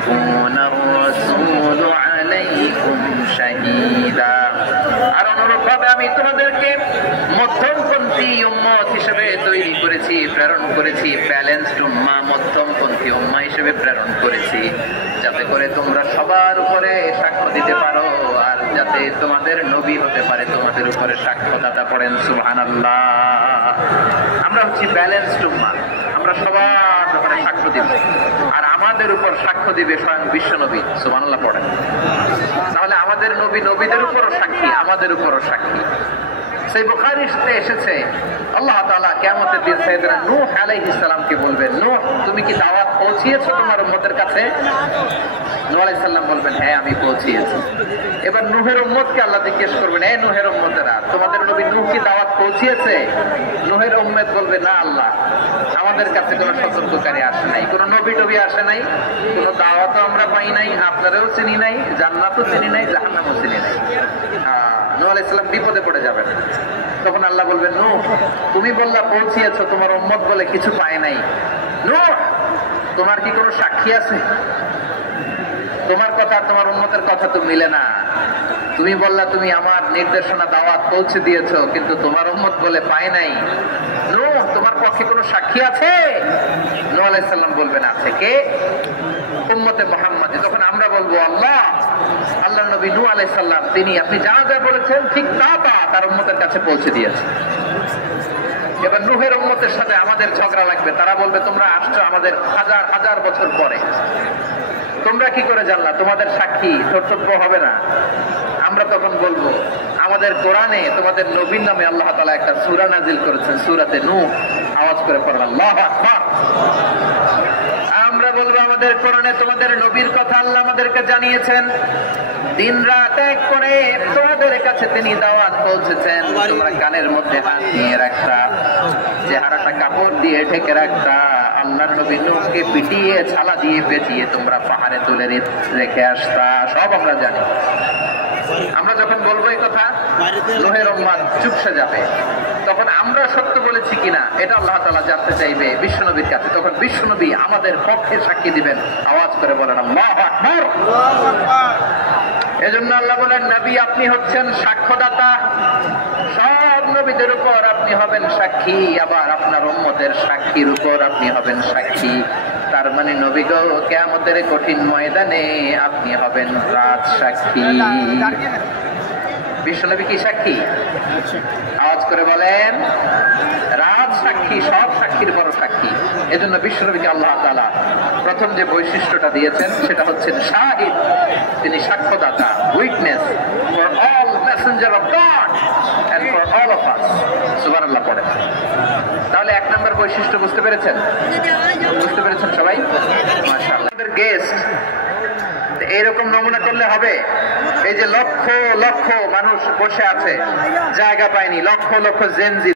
ওয়ায়াকুনা আর-রাসূলু আলাইকুম শাহীদা। আর অনুরূপভাবে আমি তোমাদেরকে মধ্যমপন্থী উম্মত হিসেবে তৈরি করেছি, প্রেরণ করেছি, ব্যালেন্সড উম্মাহ, মধ্যমপন্থী উম্মাহ হিসেবে প্রেরণ করেছি, যাতে করে তোমরা সবার উপরে সাক্ষ্য দিতে পারো, আর যাতে তোমাদের নবী হতে পারে তোমাদের উপরে সাক্ষ্যদাতা। পড়েন সুবহানাল্লাহ। আমরা হচ্ছি ব্যালেন্সড উম্মাহ, আমরা সবার ব্যাপারে সাক্ষ্য দিব, আর আমাদের উপর সাক্ষ্য দিবে স্বয়ং বিশ্ব নবী। সুবহানাল্লাহ পড়েন। তাহলে আমাদের নবী নবীদের উপরও সাক্ষী, আমাদের উপরও সাক্ষী। সেই বুখারীতে এসেছে আল্লাহ তাআলা কিয়ামতের দিন সাইয়েদনা নূহ আলাইহিস সালামকে বলবেন, নূহ তুমি কি দাওয়াত পৌঁছিয়েছো তোমার উম্মতের কাছে? নূহ আলাইহিস সালাম বলবেন, হ্যাঁ আমি পৌঁছিয়েছি। এবার নূহের উম্মতকে আল্লাহ জিজ্ঞেস করবেন, এই নূহের উম্মতেরা তোমাদের নবী নূহ কি দাওয়াত পৌঁছিয়েছে? নূহের উম্মত বলবে, না আল্লাহ, আমাদের কাছে কোনো সতর্ককারী আসে নাই, কোনো নবী টবি আসে নাই, কোনো দাওয়াতও আমরা পাই নাই, আপনারাও চিনি নাই, জান্নাতও চিনি নাই, জাহান্নামও চিনি নাই। নূহ আলাইহিস সালাম বিপদে পড়ে যাবেন। তখন আল্লাহ বলবেন, নূহ তুমি বললা পৌঁছিয়েছো, তোমার উম্মত বলে কিছু পায় নাই। নূহ তোমার কি কোনো সাক্ষী আছে? তোমার কথা আর তোমার উম্মতের কথা তো মিলে না। তুমি বললা তুমি আমার নির্দেশনা দাওয়াত পৌঁছে দিয়েছো, কিন্তু তোমার উম্মত বলে পায় নাই। নূহ তোমার পক্ষে কোনো সাক্ষী আছে? নূহ আলাইহিস সালাম বলবেন, আছে। কে? উম্মতে মুহাম্মাদী। তখন আমরা বলবো, আল্লাহ নবী নূহ আলাইহিস সালাম তিনি আপনি যা যা বলেছেন ঠিক তা তার উম্মতের কাছে পৌঁছে দিয়েছেন। এবার নূহের উম্মতের সাথে আমাদের ঝগড়া লাগবে। তারা বলবে, তোমরা আসছো আমাদের হাজার হাজার বছর পরে, তোমরা কি করে জানলা? তোমাদের সাক্ষী কর্তব্য হবে না? আমরা তখন বলবো, আমাদের কোরআনে তোমাদের নবীর নামে আল্লাহ তাআলা একটা সূরা নাজিল করেছেন, সূরাতে নূহ। আওয়াজ করে পড়ো আল্লাহু আকবার। আমরা বলবো, আমাদের কোরআনে তোমাদের নবীর কথা আল্লাহ আমাদেরকে জানিয়েছেন, দিন রাত এক করে তোমাদের কাছে তিনি দাওয়াত পৌঁছেছেন। তোমরা কানের মধ্যে হাত নিয়ে রাখতা, চেহারাটা কাপড় দিয়ে ঢেকে রাখতা, আল্লাহর নবী নূহকে পিটিয়ে ছালা দিয়ে পেঁচিয়ে তোমরা পাহাড়ে তুলে রেখে আসতা, সব আমরা জানি। আমরা যখন বলবো এই কথা, নূহের উম্মত চুপসে যাবে। তখন আমরা সত্য বলেছি কিনা এটা আল্লাহ তাআলা জানতে চাইবে বিশ্বনবীর কাছে। তখন বিশ্বনবী আমাদের পক্ষে সাক্ষী দিবেন। আওয়াজ করে বলেন আল্লাহু আকবার। এজন্য আল্লাহ বলেন, নবী আপনি হচ্ছেন সাক্ষ্যদাতা, সব নবীদের উপর আপনি হবেন সাক্ষী, আবার আপনার উম্মতের সাক্ষীর উপর আপনি হবেন সাক্ষী। তার মানে নবী গো, কিয়ামতের কঠিন ময়দানে আপনি হবেন রাজ সাক্ষী। বিশ্বনবী কি সাক্ষী? আওয়াজ করে বলেন, রাজ সাক্ষী, সব সাক্ষীর বড় সাক্ষী। এজন্য বিশ্বনবীকে আল্লাহ তাআলা প্রথম যে বৈশিষ্ট্যটা দিয়েছেন সেটা হচ্ছে শাহিদ। তিনি সাক্ষ্যদাতা, witness for all messenger of God and for all of us. সুবহানাল্লাহ পড়েন। তাহলে এক নম্বর বৈশিষ্ট্য বুঝতে পেরেছেন? বুঝতে পেরেছেন সবাই? মাশাআল্লাহ। আমাদের গেস্ট এইরকম নমুনা করলে হবে? এই যে লক্ষ লক্ষ মানুষ বসে আছে, জায়গা পায়নি, লক্ষ লক্ষ জেনজি